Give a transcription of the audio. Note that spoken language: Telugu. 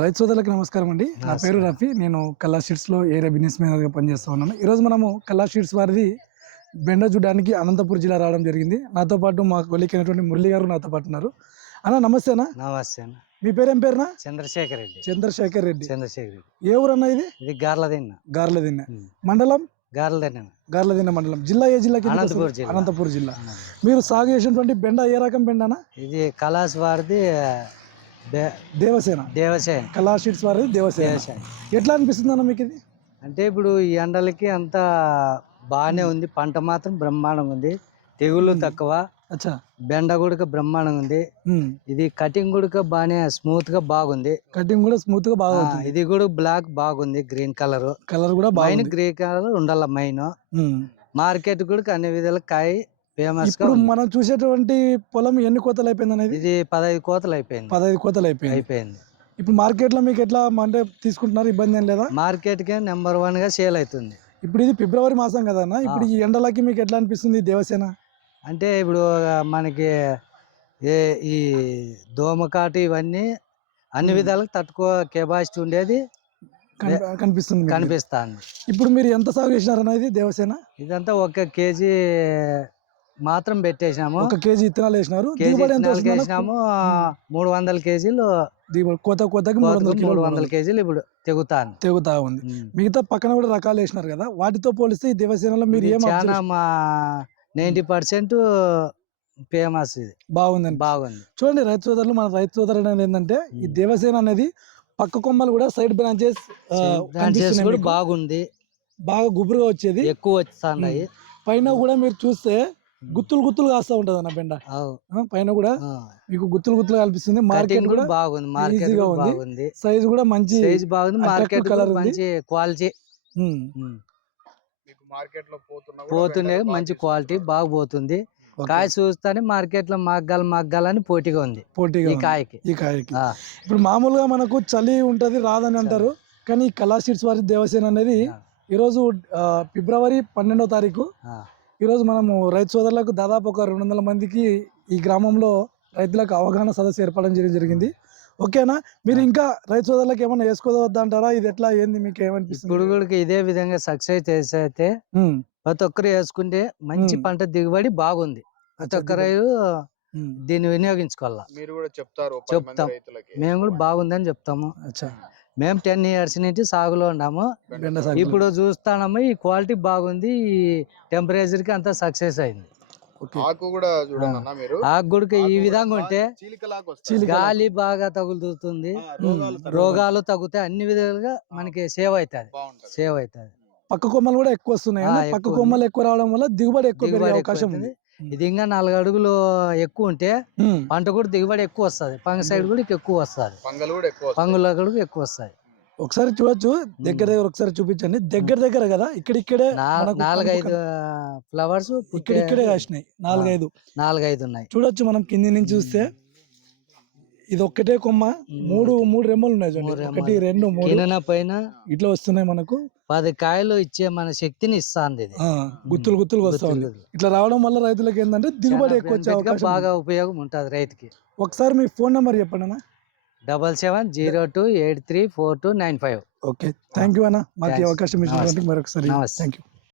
రైతు సోదరులకు నమస్కారం అండి. నా పేరు రఫీ. నేను కల్లా షీట్స్లో ఏరియా బిజినెస్ మేనేజర్గా పనిచేస్తూ ఉన్నాను. ఈరోజు మనము కల్లా షీట్స్ వారిది బెండ చూడడానికి అనంతపురం జిల్లా రావడం జరిగింది. నాతో పాటు మా కొలిక్ అయినటువంటి మురళి గారు నాతో పాటు ఉన్నారు. అన్న నమస్తేనా. నమస్తే అన్న. మీ పేరు ఏం పేరునా? చంద్రశేఖర్ రెడ్డి. చంద్రశేఖర్ రెడ్డి. చంద్రశేఖర్ రెడ్డి. ఏ ఊరు అన్న ఇది? ఇది గార్లదిన్న. గార్లదిన్న మండలం. గార్లదిన్న మండలం. జిల్లా ఏ జిల్లాకి? అనంతపురం జిల్లా. మీరు సాగు చేసినటువంటి బెండ ఏ రకం బెండనా? ఇది కలాస్ వారిది దేవసేన. కల్లా షీట్స్ వారిది దేవసేన. ఎట్లా అనిపిస్తుంది అన్న మీకు ఇది? అంటే ఇప్పుడు ఈ ఎండలకి అంత బాగానే ఉంది, పంట మాత్రం బ్రహ్మాండంగా ఉంది, తెగుళ్ళు తక్కువ, బెండ కూడా బ్రహ్మాండంగా ఉంది. ఇది కటింగ్ కూడా బాగానే స్మూత్ గా బాగుంది. కటింగ్ కూడా స్మూత్ గా బాగుంది. ఇది కూడా బ్లాక్ బాగుంది, గ్రీన్ కలర్ కూడా మైన్ గ్రీన్ కలర్ ఉండాల. మైన్ మార్కెట్ కూడా అన్ని విధాలు కాయ ఫేమస్. ఇప్పుడు మనం చూసేటువంటి పొలం ఎన్ని కోతలు అయిపోయింది అనేది? ఇది 15 కోతలు అయిపోయింది. 15 కోతలు అయిపోయింది. ఇప్పుడు మార్కెట్ లో మీకు ఎట్లా అంటే తీసుకుంటున్నారు? ఇబ్బంది ఏం లేదా? మార్కెట్ కి నెంబర్ 1 గా సేల్ అవుతుంది. ఇప్పుడు ఇది ఫిబ్రవరి మాసం కదన్నా, ఇప్పుడు ఈ ఎండలకి మీకు ఎట్లా అనిపిస్తుంది దేవసేన? అంటే ఇప్పుడు మనకి ఈ దోమకాటు ఇవన్నీ అన్ని విధాలకు తట్టుకో కెపాసిటీ ఉండేది కనిపిస్తుంది. ఇప్పుడు మీరు ఎంత సాగు చేసినారన్న ఇది దేవసేన? ఇదంతా 1 కేజీ మాత్రం పెట్టేసినాము. 1 కేజీ ఇత్తనాలు వేసినారు. వేసినాము 300 కేజీలు కోతకి 300 కేజీలు ఇప్పుడు తెగుతా ఉంది. మిగతా పక్కన కూడా రకాలు వేసినారు కదా, వాటితో పోలిస్తే ఈ దేవసేనలో మీరు చాలా 90% ఫేమస్. ఇది బాగుంది. చూడండి రైతు సోదరులు, మన రైతు సోదరుడు అనేది ఏంటంటే ఈ దేవసేన అనేది పక్క కొమ్మలు కూడా సైడ్ బ్రాంచెస్ బాగుంది, బాగా గుబురుగా వచ్చేది, ఎక్కువ వచ్చేస్తున్నాయి. పైన కూడా మీరు చూస్తే గుత్తులు కాస్తా ఉంటది అన్న బెండ. పైన కూడా మీకు గుత్తులు కనిపిస్తుంది. మార్కెట్ కూడా బాగుంది, బాగుంది. సైజ్ కూడా మంచి బాగుంది. మార్కెట్ కలర్ మంచి క్వాలిటీ పోతుంది, మంచి క్వాలిటీ బాగా పోతుంది. కాయ చూస్తానే మార్కెట్ లో మగ్గాలని పోటీగా ఉంది ఈ కాయకి. ఇప్పుడు మామూలుగా మనకు చలి ఉంటది రాదని అంటారు, కానీ కల్లా షీట్స్ వారి దేవసేన అనేది ఈరోజు ఫిబ్రవరి 12వ తారీఖు. ఈరోజు మనము రైతు సోదరులకు దాదాపు ఒక 200 మందికి ఈ గ్రామంలో రైతులకు అవగాహన సదస్సు ఏర్పడడం జరిగింది. ఓకేనా? మీరు ఇంకా రైతు సోదరులకు ఏమన్నా వేసుకోవద్దా అంటారా? ఇది ఎట్లా ఏంది మీకు ఏమనిపిస్తుంది? ఇప్పుడు ఇదే విధంగా సక్సెస్ చేస్తే ప్రతి ఒక్కరు వేసుకుంటే మంచి పంట దిగుబడి బాగుంది. ప్రతి ఒక్కరు దీన్ని వినియోగించుకోవాలా. చెప్తాం, మేము కూడా బాగుందని చెప్తాము. మేము 10 years నుంచి సాగులో ఉన్నాము. ఇప్పుడు చూస్తాము ఈ క్వాలిటీ బాగుంది, ఈ టెంపరేచర్ కి అంతా సక్సెస్ అయింది. ఆకు కూడా ఈ విధంగా ఉంటే గాలి బాగా తగులుతుంది, రోగాలు తగ్గుతాయి, అన్ని విధాలుగా మనకి సేవ్ అవుతుంది. పక్క కొమ్మలు కూడా ఎక్కువ వస్తున్నాయి. పక్క కొమ్మలు ఎక్కువ రావడం వల్ల దిగుబడి ఎక్కువ పెరిగే అవకాశం ఉంది. ఇది ఇంకా 4 అడుగులు ఎక్కువ ఉంటే పంట కూడా దిగుబడి ఎక్కువ వస్తుంది. పంగ సైడ్ కూడా ఎక్కువ వస్తుంది, పంగులు కూడా ఎక్కువ వస్తాయి. ఒకసారి చూడొచ్చు, దగ్గర ఒకసారి చూపించండి. దగ్గర కదా, ఇక్కడే 4-5 ఫ్లవర్స్ ఇక్కడే కాసినాయి. 4-5 ఉన్నాయి. చూడొచ్చు మనం కింది నుంచి చూస్తే. ఇది ఒక్కటే కొమ్మ, మూడు రెమ్మలు ఉన్నాయి. 1, 2, 3 పైన ఇట్లా వస్తున్నాయి. మనకు 10 కాయలు ఇచ్చే మన శక్తిని ఇస్తుంది. గుత్తులు వస్తుంది. ఇట్లా రావడం వల్ల రైతులకు ఏంటంటే దిగుబడి ఎక్కువ వచ్చే అవకాశం, బాగా ఉపయోగం ఉంటుంది రైతుకి. ఒకసారి మీ ఫోన్ నెంబర్ చెప్పండి అన్న. 7702834295. ఓకే, థ్యాంక్ యూ అన్న, మాకు అవకాశం ఇచ్చినటువంటి మరొకసారి థ్యాంక్ యూ.